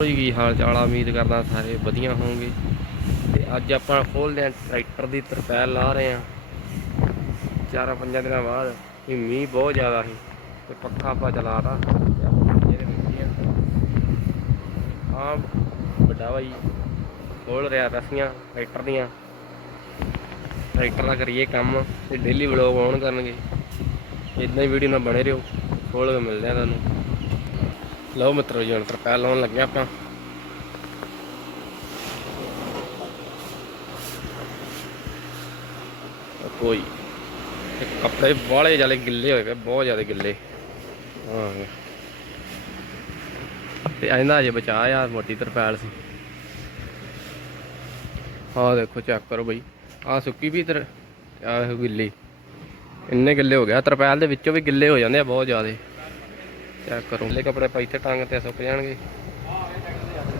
ਜੀ ਕੀ ਹਾਲ ਚਾਲ ਆ? ਉਮੀਦ ਕਰਦਾ ਸਾਰੇ ਵਧੀਆ ਹੋਣਗੇ। ਤੇ ਅੱਜ ਆਪਾਂ ਖੋਲਦੇ ਆਂ ਟਰੈਕਟਰ ਦੀ ਤਰਪੈਲ ਲਾ ਰਹੇ ਆਂ ਚਾਰਾਂ ਪੰਜਾਂ ਦਿਨਾਂ ਬਾਅਦ ਵੀ ਮੀਂਹ ਬਹੁਤ ਜ਼ਿਆਦਾ ਸੀ ਤੇ ਪੱਖਾ ਆਪਾਂ ਚਲਾਤਾ ਤੇ ਆਪਾਂ ਆ। ਵੱਡਾ ਭਾਈ ਖੋਲ ਰਿਹਾ ਰਸੀਆਂ ਟਰੈਕਟਰ ਦੀਆਂ। ਟਰੈਕਟਰ ਦਾ ਕਰੀਏ ਕੰਮ ਤੇ ਡੇਲੀ ਵਲੌਗ ਆਉਣ ਕਰਨਗੇ। ਇਦਾਂ ਹੀ ਵੀਡੀਓ ਨਾਲ ਬਣੇ ਰਹੋ। ਖੋਲ ਕੇ ਮਿਲਦੇ ਆ ਤੁਹਾਨੂੰ। ਲਓ ਮਿੱਤਰੋ ਜੀ, ਹੁਣ ਤਰਪੈਲ ਲਾਉਣ ਲੱਗੇ ਆਪਾਂ। ਕੋਈ ਕੱਪੜੇ ਬਾਹਲੇ ਜ਼ਿਆਦਾ ਗਿੱਲੇ ਹੋਏ ਪਏ, ਬਹੁਤ ਜ਼ਿਆਦਾ ਗਿੱਲੇ। ਹਾਂ। ਤੇ ਇਹਦਾ ਅਜੇ ਬਚਾ ਯਾਰ ਮੋਟੀ ਤਰਪੈਲ ਸੀ। ਆਹ ਦੇਖੋ ਚੈੱਕ ਕਰੋ ਬਈ। ਆਹ ਸੁੱਕੀ ਵੀ ਤਰ, ਆਹ ਗਿੱਲੀ। ਇੰਨੇ ਗਿੱਲੇ ਹੋ ਗਿਆ ਤਰਪੈਲ ਦੇ ਵਿੱਚੋਂ ਵੀ ਗਿੱਲੇ ਹੋ ਜਾਂਦੇ ਆ ਬਹੁਤ ਜ਼ਿਆਦਾ। ਚੈੱਕ ਕਰੋ। ਲੈ ਕੱਪੜੇ ਪਾ ਇੱਥੇ ਟੰਗ ਤੇ ਸੁੱਕ ਜਾਣਗੇ।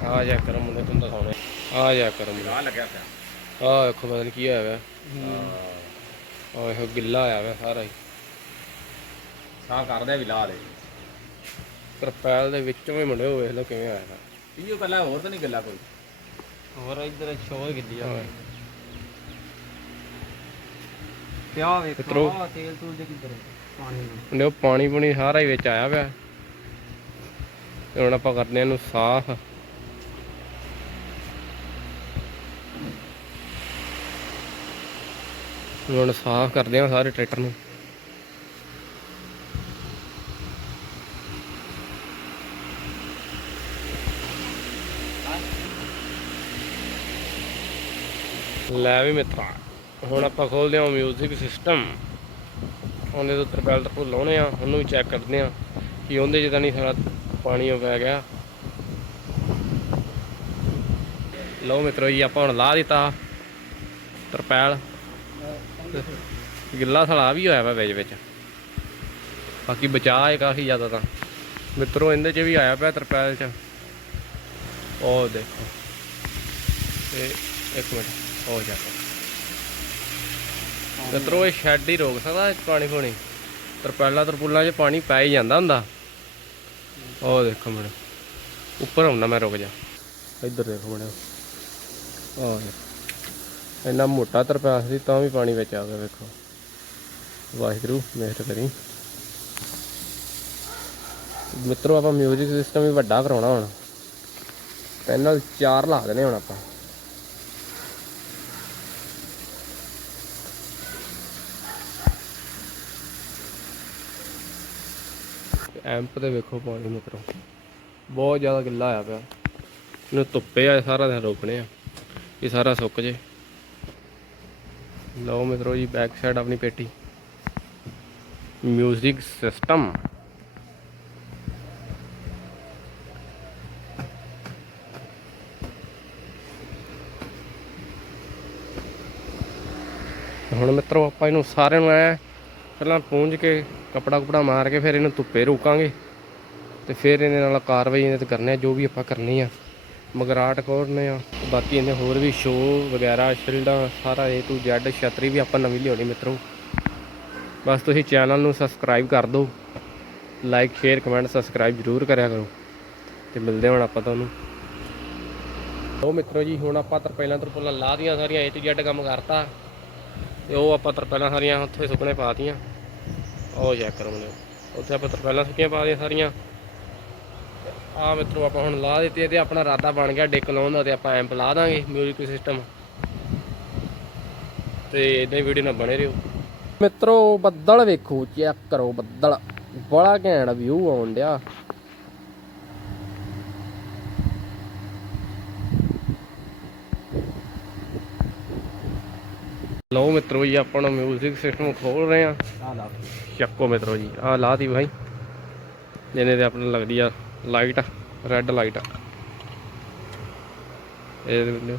ਆ ਜਾ ਕਰੋ ਮੁੰਡੇ ਤੁਹਾਨੂੰ ਦਿਖਾਉਣੇ ਆ ਜਾ ਕਰੋ ਮੁੰਡੇ। ਆ ਲੱਗਿਆ ਪਿਆ। ਆ ਦੇਖੋ ਪਤਾ ਕੀ ਹੋਇਆ ਵਾ। ਆ ਇਹੋ ਗਿੱਲਾ ਹੋਇਆ ਵਾ ਸਾਰਾ ਹੀ। ਸਾਹ ਕਰਦੇ ਵੀ ਲਾ ਦੇ। ਤਰਪੈਲ ਦੇ ਵਿੱਚੋਂ ਵੀ ਮੁੰਡੇ ਵੇਖ ਲਓ ਕਿਵੇਂ ਆਇਆ ਇਹ ਪਹਿਲਾਂ ਹੋਰ ਤਾਂ ਨਹੀਂ ਗੱਲਾਂ ਕੋਈ। ਹੋਰ ਇੱਧਰ ਸ਼ੋਰ ਗਿੱਲੀ ਆ। ਪਿਆ ਵੇਖੋ ਤੇਲ ਤੂਲ ਦੇ ਕਿੱਧਰ ਹੈ? ਪਾਣੀ ਨੂੰ। ਮੁੰਡੇ ਉਹ ਪਾਣੀ ਪੁਣੀ ਸਾਰਾ ਹੀ ਵਿੱਚ ਆਇਆ ਪਿਆ। ਤੇ ਹੁਣ ਆਪਾਂ ਕਰਦੇ ਹਾਂ ਇਹਨੂੰ ਸਾਫ਼ ਹੁਣ ਸਾਫ਼ ਕਰਦੇ ਹਾਂ ਸਾਰੇ ਟਰੈਕਟਰ ਨੂੰ। ਲੈ ਵੀ ਮਿੱਤਰਾ, ਹੁਣ ਆਪਾਂ ਖੋਲਦੇ ਹਾਂ ਮਿਊਜ਼ਿਕ ਸਿਸਟਮ ਉਹਦੇ ਤੋਂ ਤਰਪੈਲ ਤਰਪੂਲ ਲਾਉਣੇ ਆ, ਉਹਨੂੰ ਵੀ ਚੈੱਕ ਕਰਦੇ ਆ ਕਿ ਉਹਦੇ ਜਿੱਦਾਂ ਨਹੀਂ ਸਾਰਾ ਪਾਣੀ ਉਹ ਪੈ ਗਿਆ। ਲਓ ਮਿੱਤਰੋ ਜੀ, ਆਪਾਂ ਹੁਣ ਲਾ ਦਿੱਤਾ ਤਰਪੈਲ। ਗਿੱਲਾ ਥਲਾ ਵੀ ਹੋਇਆ ਵਾ ਵਿੱਚ ਵਿੱਚ। ਬਾਕੀ ਬਚਾਅ ਹੈ ਕਾਫੀ ਜ਼ਿਆਦਾ ਤਾਂ। ਮਿੱਤਰੋ, ਇਹਦੇ 'ਚ ਵੀ ਆਇਆ ਪਿਆ ਤਰਪੈਲ 'ਚ। ਉਹ ਦੇਖੋ। ਤੇ ਇੱਕ ਮਿੰਟ, ਉਹ ਜਾ ਮਿੱਤਰੋ, ਇਹ ਸ਼ੈੱਡ ਹੀ ਰੋਕ ਸਕਦਾ ਇਹ ਪਾਣੀ ਪੂਣੀ। ਤਰਪੈਲਾ ਤਰਪੂਲਾਂ 'ਚ ਪਾਣੀ ਪੈ ਹੀ ਜਾਂਦਾ ਹੁੰਦਾ। ਉਹ ਦੇਖੋ ਮੇਰੇ ਉੱਪਰ ਆਉਣਾ ਮੈਂ, ਰੁਕ ਜਾ। ਇੱਧਰ ਦੇਖੋ ਮੇਰੇ ਆਹ ਇੰਨਾ ਮੋਟਾ ਤਰਪਾਲ ਸੀ, ਤਾਂ ਵੀ ਪਾਣੀ ਵਿੱਚ ਆ ਗਿਆ, ਵੇਖੋ। ਵਾਹਿਗੁਰੂ, ਮਿਹਰ ਕਰੀ। ਮਿੱਤਰੋ, ਆਪਾਂ ਮਿਊਜ਼ਿਕ ਸਿਸਟਮ ਵੀ ਵੱਡਾ ਕਰਾਉਣਾ ਹੁਣ। ਪੈਨਲ ਚਾਰ ਲਾ ਦੇਣੇ ਹੁਣ ਆਪਾਂ। ਐਂਪ ਤੇ ਵੇਖੋ ਪਾਣੀ ਮਿੱਤਰੋ ਬਹੁਤ ਜ਼ਿਆਦਾ ਗਿੱਲਾ ਆਇਆ ਪਿਆ। ਇਹਨੂੰ ਧੁੱਪੇ ਆ ਸਾਰਾ ਦਿਨ ਰੋਕਣੇ ਆ। ਇਹ ਸਾਰਾ ਸੁੱਕ ਜੇ। ਲਓ ਮਿੱਤਰੋ ਜੀ ਬੈਕ ਸਾਈਡ ਆਪਣੀ ਪੇਟੀ। ਮਿਊਜ਼ਿਕ ਸਿਸਟਮ ਹੁਣ ਮਿੱਤਰੋ ਆਪਾਂ ਇਹਨੂੰ ਸਾਰਿਆਂ ਨੂੰ ਐ ਪਹਿਲਾਂ ਪੂੰਝ ਕੇ ਕਪੜਾ ਕੁਪੜਾ ਮਾਰ ਕੇ ਫਿਰ ਇਹਨੂੰ ਧੁੱਪੇ ਰੋਕਾਂਗੇ ਤੇ ਫਿਰ ਇਹਦੇ ਨਾਲ ਕਾਰਵਾਈ ਇਹਦੇ ਤੇ ਕਰਨੀ ਆ, ਜੋ ਵੀ ਆਪਾਂ ਕਰਨੀ ਆ। ਮਗਰਾਟ ਖੋਲਣੇ ਆ, ਬਾਕੀ ਇਹਨੇ ਹੋਰ ਵੀ ਸ਼ੋ ਵਗੈਰਾ ਸ਼ਿਲਡਾਂ ਸਾਰਾ A to Z, ਛਤਰੀ ਵੀ ਆਪਾਂ ਨਵੀਂ ਲਿਆਉਣੀ ਮਿੱਤਰੋ। ਬਸ ਤੁਸੀਂ ਚੈਨਲ ਨੂੰ ਸਬਸਕ੍ਰਾਈਬ ਕਰ ਦਿਓ। ਲਾਈਕ ਸ਼ੇਅਰ ਕਮੈਂਟ ਸਬਸਕ੍ਰਾਈਬ ਜ਼ਰੂਰ ਕਰਿਆ ਕਰੋ। ਤੇ ਮਿਲਦੇ ਹੁਣ ਆਪਾਂ ਤੁਹਾਨੂੰ। ਉਹ ਮਿੱਤਰੋ ਜੀ, ਹੁਣ ਆਪਾਂ ਤਰਪਾਲਾਂ ਤਰਪਾਲਾਂ ਲਾ ਦੀਆਂ ਸਾਰੀਆਂ A to Z ਕੰਮ ਕਰਤਾ। ਤੇ ਉਹ ਆਪਾਂ ਤਰਪਾਲਾਂ ਸਾਰੀਆਂ ਉੱਥੇ ਸੁੱਕਣੇ ਪਾਤੀਆਂ ਉਹ ਚੈੱਕ ਕਰੋ ਮੈਨੂੰ। ਉੱਥੇ ਆਪਾਂ ਤਰਪਾਲਾਂ ਸੁੱਕੀਆਂ ਪਾ ਦੀਆਂ ਸਾਰੀਆਂ। ਆ ਮਿੱਤਰੋ ਆਪਾਂ ਹੁਣ ਲਾ ਦਿੱਤੀ ਤੇ ਆਪਣਾ ਰਾਦਾ ਬਣ ਗਿਆ ਡਿੱਕ ਲਾਉਣ ਦਾ ਤੇ ਆਪਾਂ ਐਂਪ ਲਾ ਦਾਂਗੇ ਮਿਊਜ਼ਿਕ ਸਿਸਟਮ ਤੇ ਇਦਾਂ ਹੀ ਵੀਡੀਓ ਨਾਲ ਬਣੇ ਰਹੋ। ਮਿੱਤਰੋ ਬੱਦਲ ਵੇਖੋ ਚੈੱਕ ਕਰੋ ਬੱਦਲ। ਬੜਾ ਘੈਂਟ ਵਿਊ ਆਉਣ ਡਿਆ। ਲਓ ਮਿੱਤਰੋ ਜੀ ਆਪਾਂ ਨੂੰ ਮਿਊਜ਼ਿਕ ਸਿਸਟਮ ਖੋਲ ਰਹੇ ਆ ਆ ਚੱਕੋ ਮਿੱਤਰੋ ਜੀ ਆ ਲਾ ਦੀ ਭਾਈ ਜਿਹਨੇ ਤੇ ਆਪਣੇ ਲੱਗਦੀ ਆ ਲਾਈਟ ਰੈੱਡ ਲਾਈਟ ਇਹ ਦੇਖ ਲਿਓ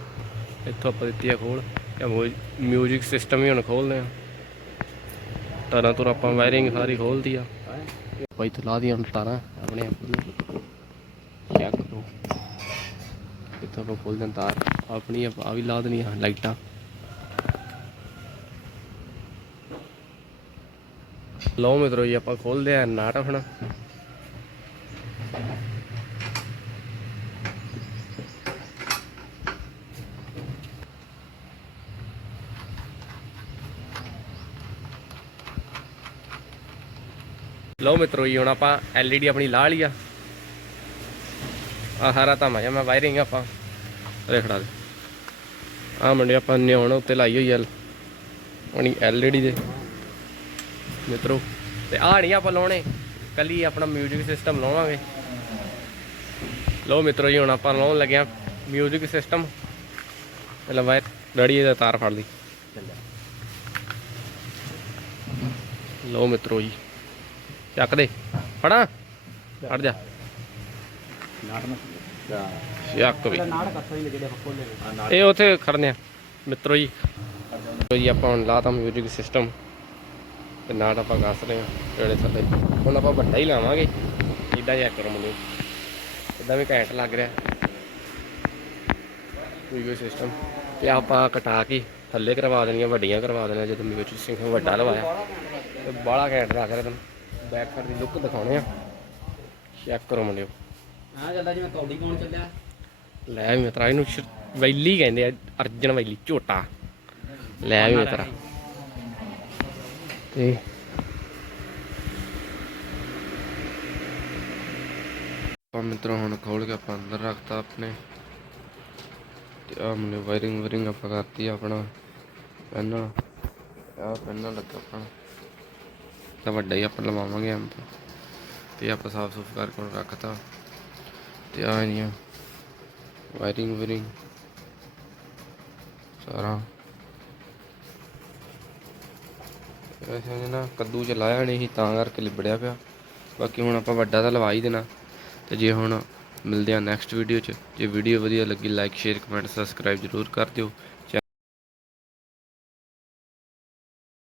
ਇੱਥੋਂ ਆਪਾਂ ਦਿੱਤੀ ਆ ਖੋਲ। ਇਹ ਮਿਊਜ਼ਿਕ ਸਿਸਟਮ ਹੀ ਹੁਣ ਖੋਲਦੇ ਆ ਤਾਰਾਂ ਤੁਰ ਆਪਾਂ ਵਾਇਰਿੰਗ ਸਾਰੀ ਖੋਲਦੀ ਆ। ਆਪਾਂ ਇੱਥੇ ਲਾ ਦੀਆਂ ਹੁਣ ਤਾਰਾਂ ਆਪਣੇ ਆਪ ਨੂੰ। ਚੈੱਕ ਕਰੋ ਇੱਥੋਂ ਆਪਾਂ ਖੋਲ ਆਂ ਤਾਰ। ਆਪਣੀ ਆ ਵੀ ਲਾ ਦੇਣੀਆਂ ਲਾਈਟਾਂ ਲਓ ਮਿੱਤਰੋ ਜੀ, ਆਪਾਂ ਖੋਲਦੇ ਆ ਨਾਟ ਹੁਣ। ਲਓ ਮਿੱਤਰੋ ਜੀ, ਹੁਣ ਆਪਾਂ ਐਲਈਡੀ ਆਪਣੀ ਲਾ ਲਈ ਆ। ਆ ਹਰਾ ਤਾਂ ਮੈਂ ਵਾਇਰਿੰਗ ਆਪਾਂ। ਰੇਖੜਾ ਦੇ। ਆ ਮੰਡੇ ਆਪਾਂ ਨਿਉਣ ਉੱਤੇ ਲਾਈ ਹੋਈ ਐਲ ਆਪਣੀ ਐਲਈਡੀ ਦੇ। ਮਿੱਤਰੋ ਤੇ ਆ ਨਹੀਂ ਆਪਾਂ ਲਾਉਣੇ ਕੱਲੀ ਆਪਣਾ 뮤직 ਸਿਸਟਮ ਲਾਵਾਂਗੇ ਲਓ ਮਿੱਤਰੋ ਜੀ ਹੁਣ ਆਪਾਂ ਲਾਉਣ ਲੱਗੇ ਆ 뮤직 ਸਿਸਟਮ ਪਹਿਲਾਂ ਵਾਇਰ ਰੜੀ ਦਾ ਤਾਰ ਫੜ ਲਈ ਲਓ ਮਿੱਤਰੋ ਜੀ ਚੱਕ ਦੇ ਫੜਾਂ ਫੜ ਜਾ ਨਾਟ ਨਾ ਚੱਕ ਵੀ ਇਹਦਾ ਨਾੜ ਕੱਥਾ ਹੀ ਜਿਹੜੇ ਖੋਲੇ ਨੇ ਇਹ ਉੱਥੇ ਖੜਨੇ ਆ ਮਿੱਤਰੋ ਜੀ ਲਓ ਜੀ ਆਪਾਂ ਹੁਣ ਲਾਤਾ 뮤직 ਸਿਸਟਮ ਤੇ ਨਾਟ ਆਪਾਂ ਕੱਸ ਰਹੇ ਹਾਂ ਜਿਹੜੇ ਥੱਲੇ ਹੁਣ ਆਪਾਂ ਵੱਡਾ ਹੀ ਲਾਵਾਂਗੇ। ਇਦਾਂ ਚੈੱਕ ਕਰੋ ਮੈਨੂੰ। ਇਦਾਂ ਵੀ ਘੈਂਟ ਲੱਗ ਰਿਹਾ। ਵੀਡੀਓ ਸਿਸਟਮ ਤੇ ਆਪਾਂ ਕਟਾ ਕੇ ਥੱਲੇ ਕਰਵਾ ਦੇਣੀਆਂ ਵੱਡੀਆਂ ਕਰਵਾ ਦੇਣੀਆਂ ਜਦੋਂ ਮੀਗੋ ਸਿੰਘ ਵੱਡਾ ਲਵਾਇਆ। ਤੇ ਬਾਲਾ ਘੈਂਟ ਲੱਗ ਰਿਹਾ ਤੁਹਾਨੂੰ ਬੈਕ ਸਾਈਡ ਦੀ ਲੁੱਕ ਦਿਖਾਉਣੇ ਆ। ਚੈੱਕ ਕਰੋ ਮੁੰਡਿਓ। ਹਾਂ ਗੱਲਾਂ ਜਿਵੇਂ ਕੌਡੀ ਪਾਉਣ ਚੱਲਿਆ। ਲੈ ਮਿੱਤਰਾ ਇਹਨੂੰ ਵੈਲੀ ਕਹਿੰਦੇ ਆ ਅਰਜਨ ਵੈਲੀ ਝੋਟਾ। ਲੈ ਵੀ ਮੇਰਾ ਤੇ ਆਪਾਂ ਮਿੱਤਰੋ ਹੁਣ ਖੋਲ ਕੇ ਆਪਾਂ ਅੰਦਰ ਰੱਖਤਾ ਆਪਣੇ। ਤੇ ਆ ਮੈਨੂੰ ਵਾਇਰਿੰਗ ਵਾਇਰਿੰਗ ਆਪਾਂ ਕਰਤੀ ਆਪਣਾ ਪੈਨਲ। ਆ ਪੈਨਲ ਲੱਗਾ ਆਪਣਾ। ਤਾਂ ਵੱਡਾ ਹੀ ਆਪਾਂ ਲਵਾਵਾਂਗੇ ਐਂਪ ਤੇ ਆਪਾਂ ਸਾਫ਼ ਸੁਫ ਕਰਕੇ ਹੁਣ ਰੱਖਤਾ। ਤੇ ਆ ਇਹਦੀਆਂ ਵਾਇਰਿੰਗ ਵਾਇਰਿੰਗ ਸਾਰਾ। ਵੈਸੇ ਨਾ, ਕੱਦੂ ਚ ਲਾਇਆ ਨਹੀਂ ਸੀ, ਤਾਂ ਕਰਕੇ ਲਿਬੜਿਆ ਪਿਆ। ਬਾਕੀ ਹੁਣ ਆਪਾਂ ਵੱਡਾ ਤਾਂ ਲਵਾ ਹੀ ਦੇਣਾ। ਤੇ ਜੇ ਹੁਣ ਮਿਲਦੇ ਆ ਨੈਕਸਟ ਵੀਡੀਓ ਚ, ਜੇ ਵੀਡੀਓ ਵਧੀਆ ਲੱਗੀ ਲਾਈਕ ਸ਼ੇਅਰ ਕਮੈਂਟ ਸਬਸਕ੍ਰਾਈਬ ਜਰੂਰ ਕਰ ਦਿਓ।